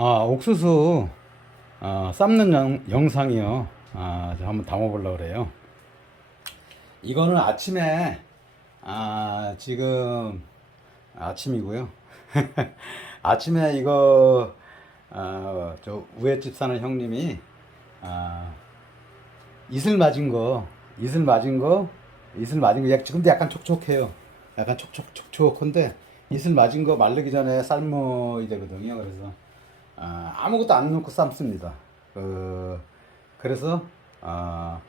아, 옥수수 아, 삶는 영, 영상이요. 아, 저 한번 담아보려고 그래요. 이거는 아침에 아, 지금 아침이고요. 아침에 이거 아, 저 우회집 사는 형님이 아, 이슬 맞은 거, 이슬 맞은 거, 이슬 맞은 거, 약- 지금도 약간 촉촉해요. 약간 촉촉 촉촉한데 이슬 맞은 거 마르기 전에 삶어야 되거든요. 그래서 아, 아무것도 안 넣고 삶습니다. 그, 그래서 아,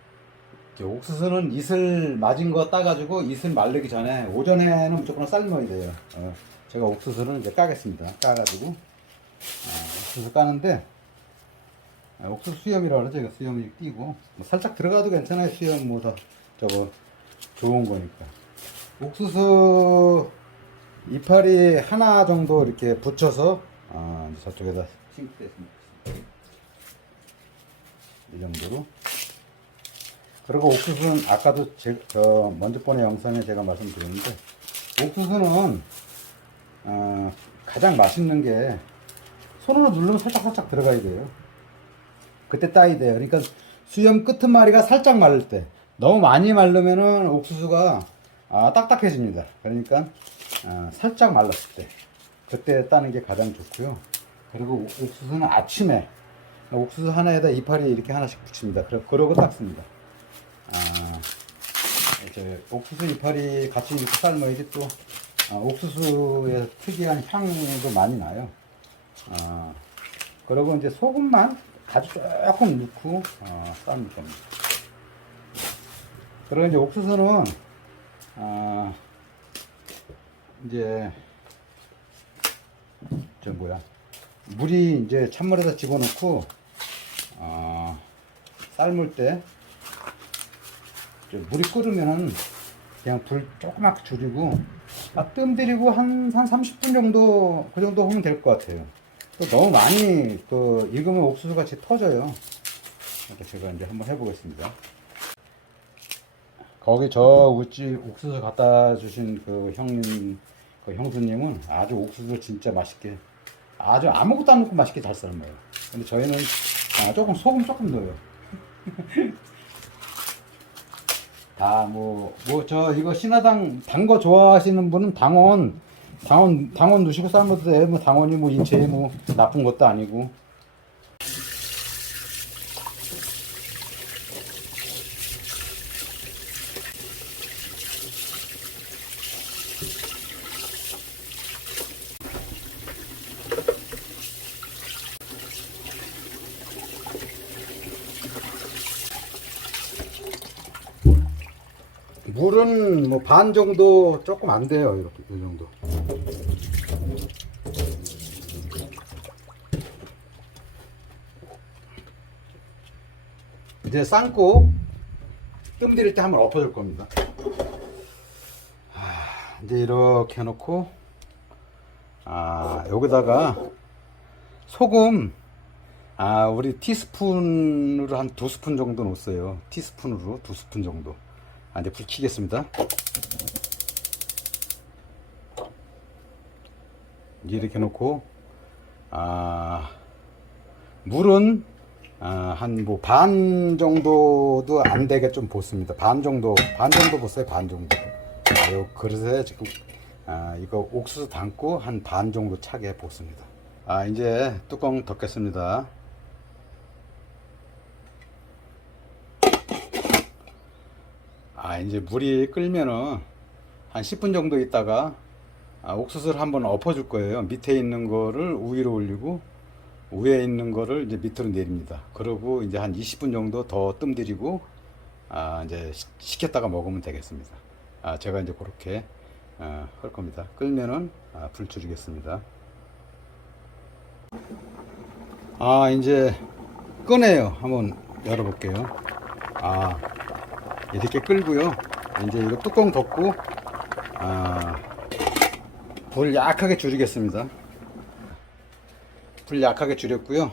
저 옥수수는 이슬 맞은 거 따가지고 이슬 마르기 전에 오전에는 무조건 삶아야 돼요. 어, 제가 옥수수를 이제 까겠습니다. 까가지고 아, 옥수수 까는데 아, 옥수수 수염이라고 그러죠. 이거 수염이 끼고 뭐 살짝 들어가도 괜찮아요. 수염 뭐더 저거 좋은 거니까. 옥수수 이파리 하나 정도 이렇게 붙여서 아, 이제 저쪽에다 싱크대겠습니다. 이 정도로. 그리고 옥수수는 아까도 제, 저 먼저 번의 영상에 제가 말씀드렸는데 옥수수는 어, 가장 맛있는 게 손으로 누르면 살짝 살짝 들어가야 돼요. 그때 따야 돼요. 그러니까 수염 끄트마리가 살짝 마를 때 너무 많이 마르면은 옥수수가 아, 딱딱해집니다. 그러니까 아, 살짝 말랐을 때 그때 따는 게 가장 좋고요. 그리고 옥- 옥수수는 아침에 옥수수 하나에다 이파리 이렇게 하나씩 붙입니다. 그러, 그러고 닦습니다. 아, 이제 옥수수 이파리 같이 이렇게 삶아야지 또 아, 옥수수의 특이한 향도 많이 나요. 아, 그리고 이제 소금만 아주 조금 넣고 어, 삶을 겁니다. 그리고 이제 옥수수는 아, 이제 저 뭐야 물이 이제 찬물에다 집어넣고 아, 삶을 때저 물이 끓으면은 그냥 불 조그맣게 줄이고 아, 뜸 들이고 한, 한 30분 정도 그 정도 하면 될 것 같아요. 또 너무 많이 그 익으면 옥수수 같이 터져요. 그래서 제가 이제 한번 해보겠습니다. 거기 저 우찌 옥수수 갖다 주신 그 형님, 그 형수님은 아주 옥수수 진짜 맛있게 아주 아무것도 안 넣고 맛있게 잘 삶아요. 근데 저희는 아, 조금 소금 조금 넣어요. 다 뭐 뭐 저 이거 신화당 단 거 좋아하시는 분은 당원 당원 당원 넣으시고 삶아도 돼. 뭐 당원이 뭐 인체에 뭐 나쁜 것도 아니고. 물은 뭐 반 정도 조금 안 돼요. 이렇게 이 정도. 이제 삶고 뜸 들일 때 한번 엎어줄 겁니다. 하, 이제 이렇게 해놓고 아 여기다가 소금 아 우리 티스푼으로 한 두 스푼 정도 넣었어요. 티스푼으로 두 스푼 정도. 아, 이제 불 켜겠습니다. 이제 이렇게 놓고, 아, 물은, 아, 한뭐 반 정도도 안 되게 좀 붓습니다. 반 정도, 반 정도 붓어요, 반 정도. 아, 요 그릇에 지금, 아, 이거 옥수수 담고 한 반 정도 차게 붓습니다. 아, 이제 뚜껑 덮겠습니다. 아, 이제 물이 끓면은 한 10분 정도 있다가 아, 옥수수를 한번 엎어 줄 거예요. 밑에 있는 거를 위로 올리고 위에 있는 거를 이제 밑으로 내립니다. 그러고 이제 한 20분 정도 더 뜸 들이고 아, 이제 시- 식혔다가 먹으면 되겠습니다. 아, 제가 이제 그렇게 아, 할 겁니다. 끓면은 아, 불 줄이겠습니다. 아, 이제 꺼내요. 한번 열어볼게요. 아, 이렇게 끓고요. 이제 이거 뚜껑 덮고 아, 불 약하게 줄이겠습니다. 불 약하게 줄였고요.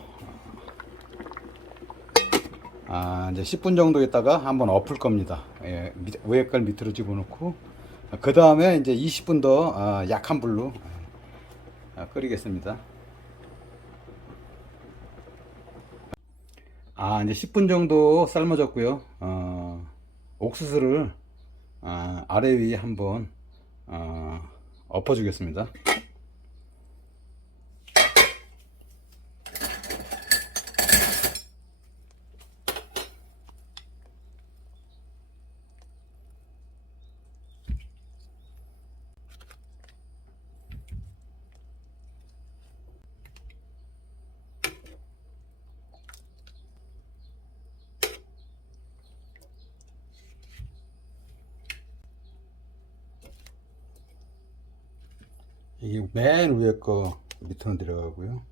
아, 이제 10분 정도 있다가 한번 엎을 겁니다. 예, 밑- 위에 걸 밑으로 집어넣고 그 다음에 이제 20분 더 아, 약한 불로 아, 끓이겠습니다. 아, 이제 10분 정도 삶아졌고요. 어, 옥수수를 아, 아래 위에 한번 어, 엎어주겠습니다. 이게 맨 위에 거 밑으로 들어가고요.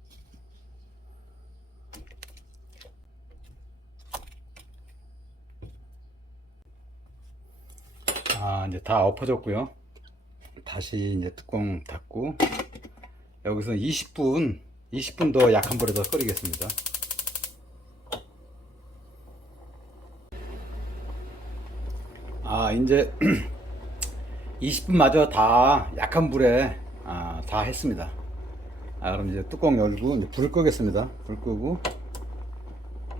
아, 이제 다 엎어졌고요. 다시 이제 뚜껑 닫고 여기서 20분, 20분 더 약한 불에 더 끓이겠습니다. 아, 이제 20분 마저 다 약한 불에 아, 다 했습니다. 아, 그럼 이제 뚜껑 열고 이제 불 끄겠습니다. 불 끄고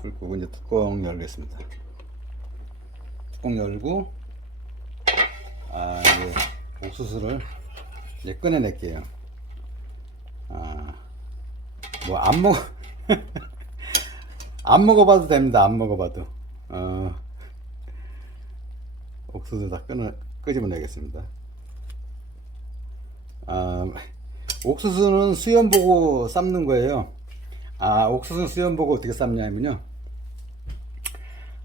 불 끄고 이제 뚜껑 열겠습니다. 뚜껑 열고 아, 이제 옥수수를 이제 꺼내낼게요. 아, 뭐 안 먹, 안 먹어봐도 됩니다. 안 먹어봐도. 어, 옥수수 다 끊어 끄집어내겠습니다. 아, 옥수수는 수염 보고 삶는 거예요. 아, 옥수수 수염 보고 어떻게 삶냐면요.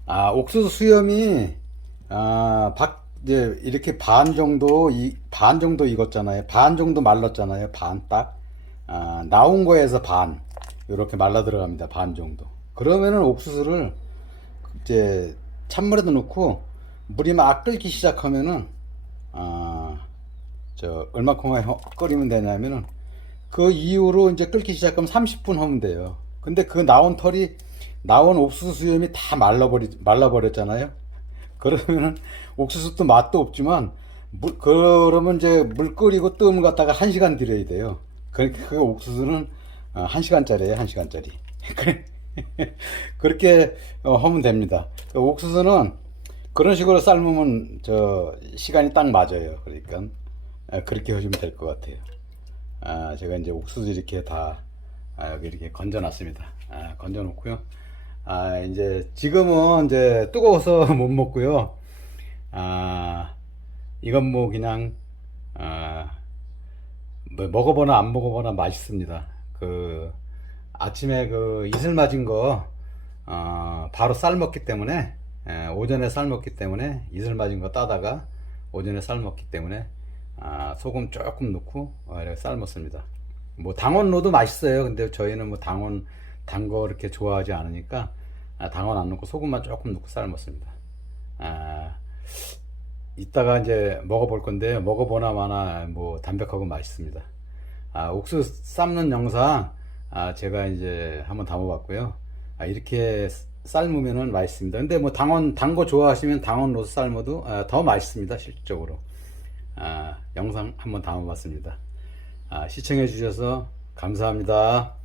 아, 옥수수 수염이 아, 박 이제 이렇게 반 정도 이 반 정도 익었잖아요. 반 정도 말랐잖아요. 반 딱. 아, 나온 거에서 반 이렇게 말라 들어갑니다. 반 정도. 그러면은 옥수수를 이제 찬물에도 넣고 물이 막 끓기 시작하면은 아, 저 얼마큼 해- 끓이면 되냐면은 그 이후로 이제 끓기 시작하면 30분 하면 돼요. 근데 그 나온 털이 나온 옥수수 수염이 다 말라버리 말라버렸잖아요. 그러면은 옥수수도 맛도 없지만 물 그러면 이제 물 끓이고 뜸을 갖다가 한 시간 들여야 돼요. 그러니까 그 옥수수는 어, 한 시간짜리예요, 한 시간짜리. 그렇게 어, 하면 됩니다. 그 옥수수는 그런 식으로 삶으면 저 시간이 딱 맞아요. 그러니까 아, 그렇게 하시면 될 것 같아요. 아, 제가 이제 옥수수 이렇게 다 아, 여기 이렇게 건져놨습니다. 아, 건져놓고요. 아, 이제 지금은 이제 뜨거워서 못 먹고요. 아, 이건 뭐 그냥 아, 뭐 먹어보나 안 먹어보나 맛있습니다. 그 아침에 그 이슬 맞은 거 어, 바로 삶았기 때문에 예, 오전에 삶았기 때문에 이슬 맞은 거 따다가 오전에 삶았기 때문에 아, 소금 조금 넣고 어, 이렇게 삶았습니다. 뭐 당원 넣어도 맛있어요. 근데 저희는 뭐 당원 단 거 이렇게 좋아하지 않으니까 아, 당원 안 넣고 소금만 조금 넣고 삶았습니다. 아, 이따가 이제 먹어볼 건데요. 먹어보나 마나 뭐 담백하고 맛있습니다. 아, 옥수수 삶는 영상 아, 제가 이제 한번 담아봤고요. 아, 이렇게 삶으면은 맛있습니다. 근데 뭐 당원 단 거 좋아하시면 당원 넣어서 삶아도 아, 더 맛있습니다. 실질적으로. 아, 영상 한번 담아봤습니다. 아, 시청해 주셔서 감사합니다.